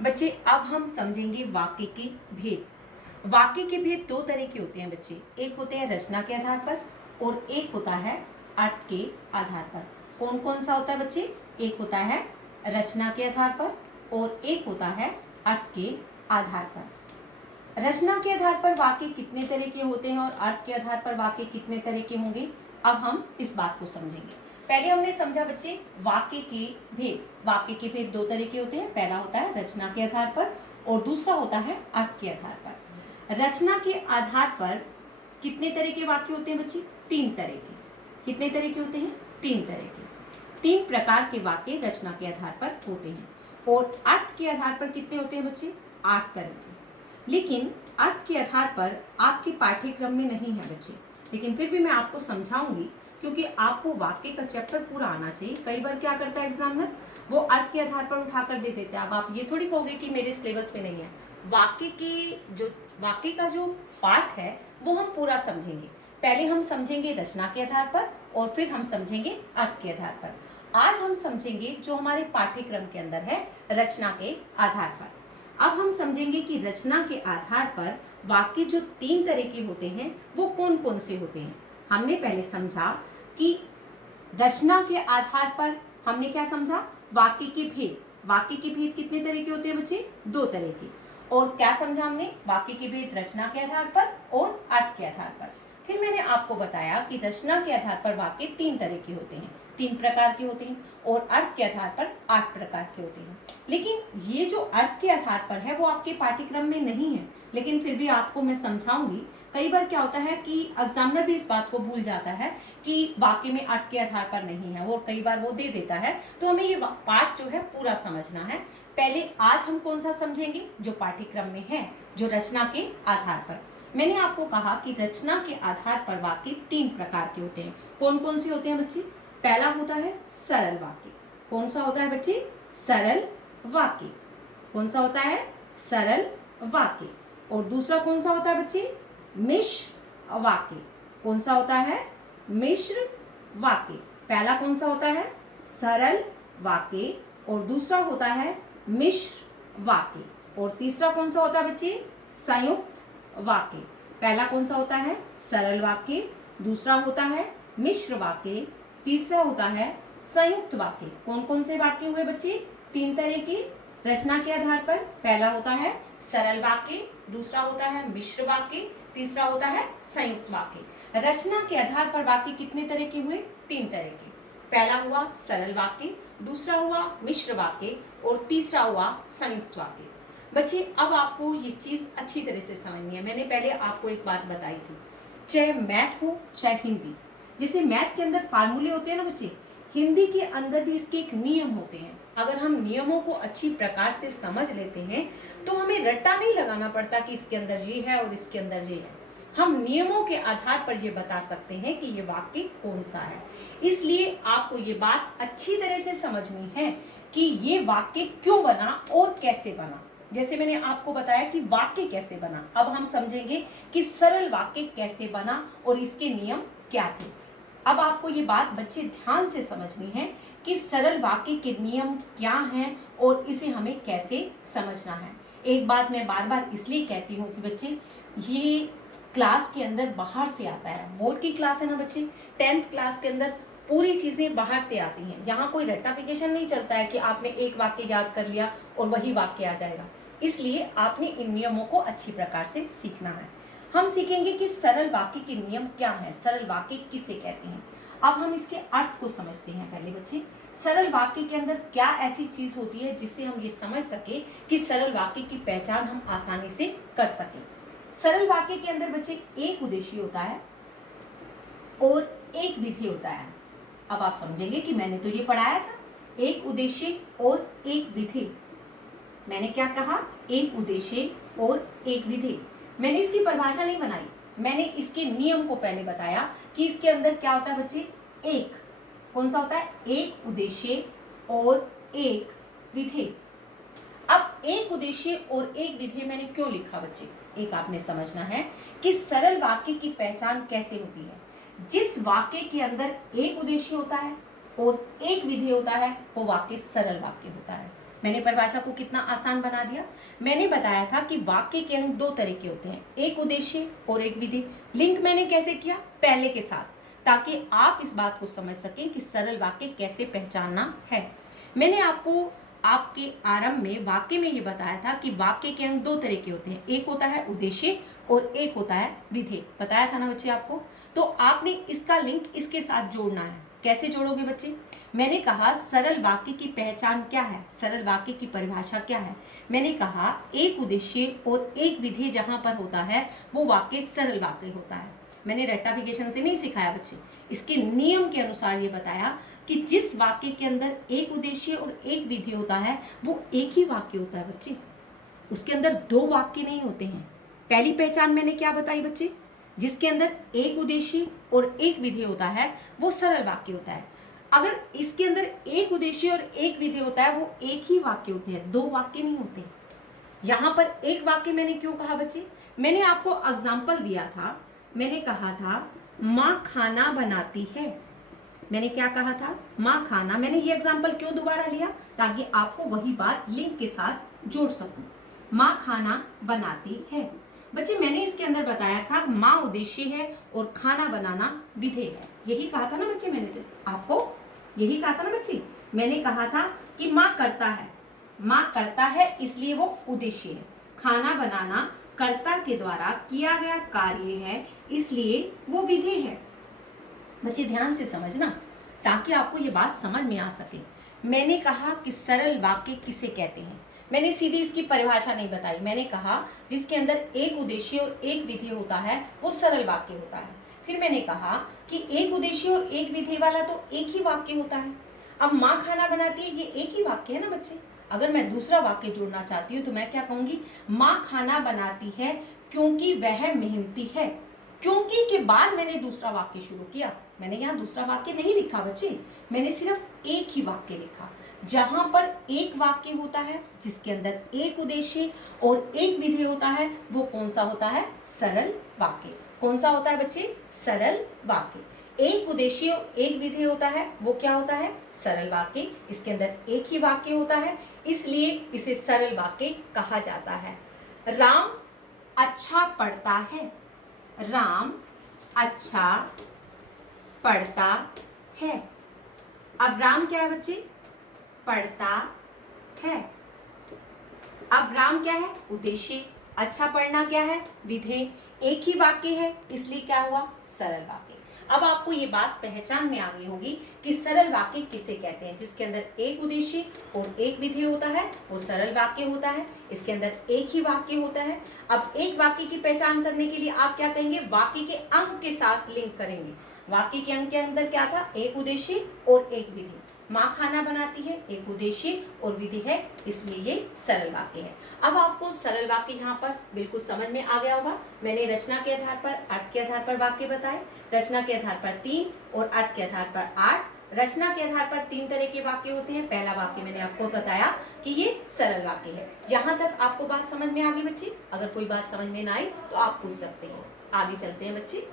बच्चे अब हम समझेंगे वाक्य के भेद। वाक्य के भेद दो तरह के होते हैं बच्चे, एक होते हैं रचना के आधार पर और एक होता है अर्थ के आधार पर। कौन कौन सा होता है बच्चे? एक होता है रचना के आधार पर और एक होता है अर्थ के आधार पर। रचना के आधार पर वाक्य कितने तरह के होते हैं और अर्थ के आधार पर वाक्य कितने तरह के होंगे, अब हम इस बात को समझेंगे। पहले हमने समझा बच्चे वाक्य के भेद। वाक्य के भेद दो तरह के होते हैं, पहला होता है रचना के आधार पर और दूसरा होता है अर्थ के आधार पर। रचना के आधार पर कितने तरह के वाक्य होते हैं बच्चे? तीन तरह के। कितने तरह के होते हैं? तीन तरह के। तीन प्रकार के वाक्य रचना के आधार पर होते हैं। और अर्थ के आधार पर कितने होते हैं बच्चे? 8 तरह के। लेकिन अर्थ के आधार पर आपके पाठ्यक्रम में नहीं है बच्चे, लेकिन फिर भी मैं आपको समझाऊंगी क्योंकि आपको वाक्य का चैप्टर पूरा आना चाहिए। कई बार क्या करता है एग्जामिनर, वो अर्थ के आधार पर उठाकर दे देते हैं। अब आप ये थोड़ी कहोगे कि मेरे सिलेबस में नहीं है। वाक्य का जो पार्ट है वो हम पूरा समझेंगे। पहले हम समझेंगे रचना के आधार पर और फिर हम समझेंगे अर्थ के आधार पर। आज हम समझेंगे जो हमारे पाठ्यक्रम के अंदर है रचना के आधार पर। अब हम समझेंगे कि रचना के आधार पर वाक्य जो तीन तरह के होते हैं वो कौन कौन से होते हैं। हमने पहले समझा कि रचना के आधार पर हमने क्या समझा? वाक्य के भेद। वाक्य के भेद कितने तरह के होते हैं बच्चे? दो तरह के। और क्या समझा हमने? वाक्य के भेद रचना के आधार पर और अर्थ के आधार पर। फिर मैंने आपको बताया कि रचना के आधार पर वाक्य तीन तरह के होते हैं, तीन प्रकार के होते हैं और अर्थ के आधार पर 8 प्रकार के होते हैं। लेकिन ये जो अर्थ के आधार पर है वो आपके पाठ्यक्रम में नहीं है, लेकिन फिर भी आपको मैं समझाऊंगी। कई बार क्या होता है कि एग्जामिनर भी इस बात को भूल जाता है कि वाक्य में अर्थ के आधार पर नहीं है, वो कई बार वो दे देता है। तो हमें ये पाठ जो है पूरा समझना है। पहले आज हम कौन सा समझेंगे? जो पाठ्यक्रम में है, जो रचना के आधार पर। मैंने आपको कहा कि रचना के आधार पर वाक्य तीन प्रकार के होते हैं। कौन कौन से होते हैं बच्चे? पहला होता है सरल वाक्य। कौन सा होता है बच्चे? सरल वाक्य। कौन सा होता है? सरल वाक्य। और दूसरा कौन सा होता है बच्चे? मिश्र वाक्य। कौन सा होता है? मिश्र वाक्य। पहला कौन सा होता है? सरल वाक्य और दूसरा होता है मिश्र वाक्य। और तीसरा कौन सा होता है बच्चे? संयुक्त वाक्य। पहला कौन सा होता है? सरल वाक्य, दूसरा होता है मिश्र वाक्य, तीसरा होता है संयुक्त वाक्य। कौन कौन से वाक्य हुए बच्चे? तीन तरह के रचना के आधार पर। पहला होता है सरल वाक्य, दूसरा होता है मिश्र वाक्य, तीसरा होता है संयुक्त वाक्य। रचना के आधार पर वाक्य कितने तरह के हुए? तीन तरह के। पहला हुआ सरल वाक्य, दूसरा हुआ मिश्र वाक्य और तीसरा हुआ संयुक्त वाक्य। बच्चे अब आपको ये चीज अच्छी तरह से समझनी है। मैंने पहले आपको एक बात बताई थी, चाहे मैथ हो चाहे हिंदी, जैसे मैथ के अंदर फार्मूले होते हैं ना बच्चे, हिंदी के अंदर भी इसके एक नियम होते हैं। अगर हम नियमों को अच्छी प्रकार से समझ लेते हैं तो हमें रट्टा नहीं लगाना पड़ता कि इसके अंदर ये है और इसके अंदर ये है। हम नियमों के आधार पर ये बता सकते हैं कि ये वाक्य कौन सा है। इसलिए आपको ये बात अच्छी तरह से समझनी है कि ये वाक्य क्यों बना और कैसे बना। जैसे मैंने आपको बताया कि वाक्य कैसे बना, अब हम समझेंगे कि सरल वाक्य कैसे बना और इसके नियम क्या थे। अब आपको ये बात बच्चे ध्यान से समझनी है कि सरल वाक्य के नियम क्या हैं और इसे हमें कैसे समझना है। एक बात मैं बार बार इसलिए कहती हूँ कि बच्चे ये क्लास के अंदर बाहर से आता है। बोर्ड की क्लास है ना बच्चे, 10th क्लास के अंदर पूरी चीजें बाहर से आती हैं। यहाँ कोई रट्टाफिकेशन नहीं चलता है कि आपने एक वाक्य याद कर लिया और वही वाक्य आ जाएगा। इसलिए आपने इन नियमों को अच्छी प्रकार से सीखना है। हम सीखेंगे कि सरल वाक्य के नियम क्या है, सरल वाक्य किसे कहते हैं। अब हम इसके अर्थ को समझते हैं। पहले बच्चे सरल वाक्य के अंदर क्या ऐसी चीज होती है जिससे हम ये समझ सके कि सरल वाक्य की पहचान हम आसानी से कर सकें। सरल वाक्य के अंदर बच्चे एक उद्देश्य होता है और एक विधि होता है। अब आप समझेंगे कि मैंने तो ये पढ़ाया था, एक उद्देश्य और एक विधि। मैंने क्या कहा? एक उद्देश्य और एक विधि। मैंने इसकी परिभाषा नहीं बनाई, मैंने इसके नियम को पहले बताया कि इसके अंदर क्या होता है बच्चे? एक कौन सा होता है? एक उद्देश्य और एक विधि। अब एक उद्देश्य और एक विधि मैंने क्यों लिखा बच्चे? एक आपने समझना है कि सरल वाक्य की पहचान कैसे होती है। जिस वाक्य के अंदर एक उद्देश्य होता है और एक विधि होता है वो वाक्य सरल वाक्य होता है। मैंने परिभाषा को कितना आसान बना दिया। मैंने बताया था कि वाक्य के अंग दो तरह के होते हैं, एक उद्देश्य और एक विधि। लिंक मैंने कैसे किया? पहले के साथ, ताकि आप इस बात को समझ सकें कि सरल वाक्य कैसे पहचानना है। मैंने आपको आपके आरंभ में वाक्य में ये बताया था कि वाक्य के अंग दो तरह के होते हैं, एक होता है उद्देश्य और एक होता है विधेय। बताया था ना बच्चे आपको? तो आपने इसका लिंक इसके साथ जोड़ना है। कैसे जोड़ोगे बच्चे? मैंने कहा सरल वाक्य की पहचान क्या है, सरल वाक्य की परिभाषा क्या है। मैंने कहा एक उद्देश्य और एक विधेय जहां पर होता है वो वाक्य सरल वाक्य होता है। मैंने रेक्टाफिकेशन से नहीं सिखाया बच्चे, इसके नियम के अनुसार ये बताया कि जिस वाक्य के अंदर एक उद्देश्य और एक विधेय होता है वो एक ही वाक्य होता है बच्चे, उसके अंदर दो वाक्य नहीं होते हैं। पहली पहचान मैंने क्या बताई बच्चे? जिसके अंदर एक उद्देश्य और एक विधेय होता है वो सरल वाक्य होता है। अगर इसके अंदर एक उद्देश्य और एक विधेय होता है वो एक ही वाक्य होते हैं, दो वाक्य नहीं होते। यहां पर एक वाक्य मैंने क्यों कहा बच्चे? मैंने आपको एग्जाम्पल दिया था, मैंने कहा था माँ खाना बनाती है। मैंने क्या कहा था? माँ खाना। मैंने ये एग्जाम्पल क्यों दोबारा लिया? ताकि आपको वही बात लिंक के साथ जोड़ सकूं। माँ खाना बनाती है। बच्चे मैंने इसके अंदर बताया था माँ उद्देश्य है और खाना बनाना विधेय है। यही कहा था ना बच्चे? मैंने तो आपको यही कहा था ना बच्चे? मैंने कहा था कि माँ करता है, माँ करता है इसलिए वो उद्देश्य है। खाना बनाना कर्ता के द्वारा किया गया कार्य है इसलिए वो विधेय है। बच्चे ध्यान से समझना ताकि आपको ये बात समझ में आ सके। मैंने कहा कि सरल वाक्य किसे कहते हैं, मैंने सीधी इसकी परिभाषा नहीं बताई। मैंने कहा जिसके अंदर एक उद्देश्य और एक विधेय होता है वो सरल वाक्य होता है। फिर मैंने कहा कि एक उद्देश्य और एक विधेय वाला तो एक ही वाक्य होता है। अब माँ खाना बनाती है, ये एक ही वाक्य है ना बच्चे। अगर मैं दूसरा वाक्य जोड़ना चाहती हूँ तो मैं क्या कहूंगी? माँ खाना बनाती है क्योंकि वह मेहनती है। क्योंकि के बाद मैंने दूसरा वाक्य शुरू किया। मैंने यहाँ दूसरा वाक्य नहीं लिखा बच्चे, मैंने सिर्फ एक ही वाक्य लिखा। जहां पर एक वाक्य होता है जिसके अंदर एक उद्देश्य और एक विधेय होता है वो कौन सा होता है? सरल वाक्य। कौन सा होता है बच्चे? सरल वाक्य। एक उद्देश्य और एक विधेय होता है वो क्या होता है? सरल वाक्य। इसके अंदर एक ही वाक्य होता है इसलिए इसे सरल वाक्य कहा जाता है। राम अच्छा पढ़ता है। राम अच्छा पढ़ता है। अब राम क्या है बच्चे? पढ़ता है। अब राम क्या है? उद्देश्य। अच्छा पढ़ना क्या है? विधेय। एक ही वाक्य है इसलिए क्या हुआ? सरल वाक्य। अब आपको ये बात पहचान में आ गई होगी कि सरल वाक्य किसे कहते हैं। जिसके अंदर एक उद्देश्य और एक विधेय होता है वो सरल वाक्य होता है। इसके अंदर एक ही वाक्य होता है। अब एक वाक्य की पहचान करने के लिए आप क्या करेंगे? वाक्य के अंग के साथ लिंक करेंगे। वाक्य के अंग के अंदर क्या था? एक उद्देश्य और एक विधेय। माँ खाना बनाती है, एक उद्देश्य और विधि है इसलिए ये सरल वाक्य है। अब आपको सरल वाक्य यहाँ पर बिल्कुल समझ में आ गया होगा। मैंने रचना के आधार पर, अर्थ के आधार पर वाक्य बताए। रचना के आधार पर 3 और अर्थ के आधार पर 8। रचना के आधार पर 3 तरह के वाक्य होते हैं। पहला वाक्य मैंने आपको बताया कि ये सरल वाक्य है। यहाँ तक आपको बात समझ में आ गई बच्चे? अगर कोई बात समझ में ना आई तो आप पूछ सकते हैं। आगे चलते हैं बच्चे।